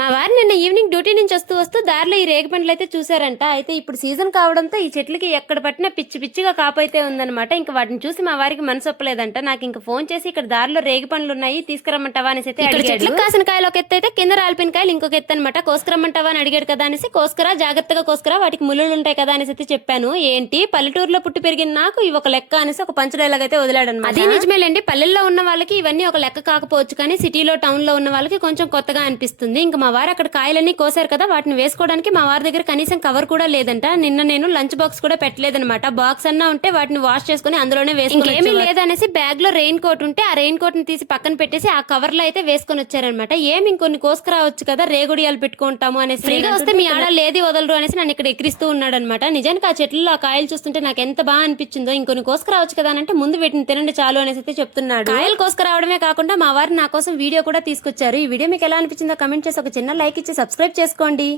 మా వారు నిన్న ఈవినింగ్ డ్యూటీ నుంచి వస్తూ దారిలో ఈ రేగి పండ్లు అయితే చూసారంట. అయితే ఇప్పుడు సీజన్ కావడంతో ఈ చెట్లకి ఎక్కడ పట్టినా పిచ్చి పిచ్చిగా కాపైతే ఉందన్నమాట. ఇంకా వాటిని చూసి మా వారికి మనసు ఒప్పలేదంట. నాకు ఇంకా ఫోన్ చేసి ఇక్కడ దారిలో రేగి పండ్లు ఉన్నాయి తీసుకురమ్మంటావా అనేసి అయితే అడిగాడు. చెట్లకు కాసిన కాయలు ఒక ఎత్తు అయితే కింద రాలిపిన కాయలు ఇంకొక ఎత్తు అనమాట. కోసుకురమ్మంటావా అని అడిగాడు కదా అనేసి కోసుకురా జాగ్రత్తగా కోసుకురా వాటికి ముళ్ళులు ఉంటాయి కదా అనేసి అయితే చెప్పాను. ఏంటి పల్లెటూరులో పుట్టి పెరిగిన నాకు ఇవి ఒక లెక్క అనేసి ఒక పంచ డైలాగ్ అయితే వదిలాడు అనమాట. అదే నిజమేలేండి, పల్లెల్లో ఉన్న వాళ్ళకి ఇవన్నీ ఒక లెక్క కాకపోవచ్చు, కానీ సిటీలో టౌన్ లో ఉన్న వాళ్ళకి కొంచెం కొత్తగా అనిపిస్తుంది. ఇంకా మా వారు అక్కడ కాయలన్నీ కోసారు కదా, వాటిని వేసుకోవడానికి మా వారి దగ్గర కనీసం కవర్ కూడా లేదంట. నిన్న నేను లంచ్ బాక్స్ కూడా పెట్టలేదనమాట. బాక్స్ అన్నా ఉంటే వాటిని వాష్ చేసుకుని అందులోనే వేసుకుని ఏమీ లేదనేసి బ్యాగ్ లో రెయిన్ కోట్ ఉంటే ఆ రెయిన్ కోట్ ని తీసి పక్కన పెట్టేసి ఆ కవర్ లో అయితే వేసుకొని వచ్చారనమాట. ఏమి ఇంకొన్ని కోసుకురావచ్చు కదా, రేగుడియాలు పెట్టుకుంటాము అనేసి, ఫ్రీగా వస్తే మీ ఆడ లేది వదలరు అనేసి నన్ను ఇక్కడ ఎక్కిరిస్తూ ఉన్నాడు అనమాట. నిజానికి ఆ చెట్లలో ఆ కాయలు చూస్తుంటే నాకు ఎంత బాగా అనిపించిందో. ఇంకొన్ని కోసుకురావచ్చు కదా అంటే ముందు వీటిని తినండి చాలు అనేసి అయితే చెప్తున్నాడు. కాయలు కోసుకురావడమే కాకుండా మా వారు నా కోసం వీడియో కూడా తీసుకొచ్చారు. ఈ వీడియో మీకు ఎలా అనిపించిందో కమెంట్ చేసి ఒక చిన్న లైక్ ఇచ్చి సబ్స్క్రైబ్ చేసుకోండి.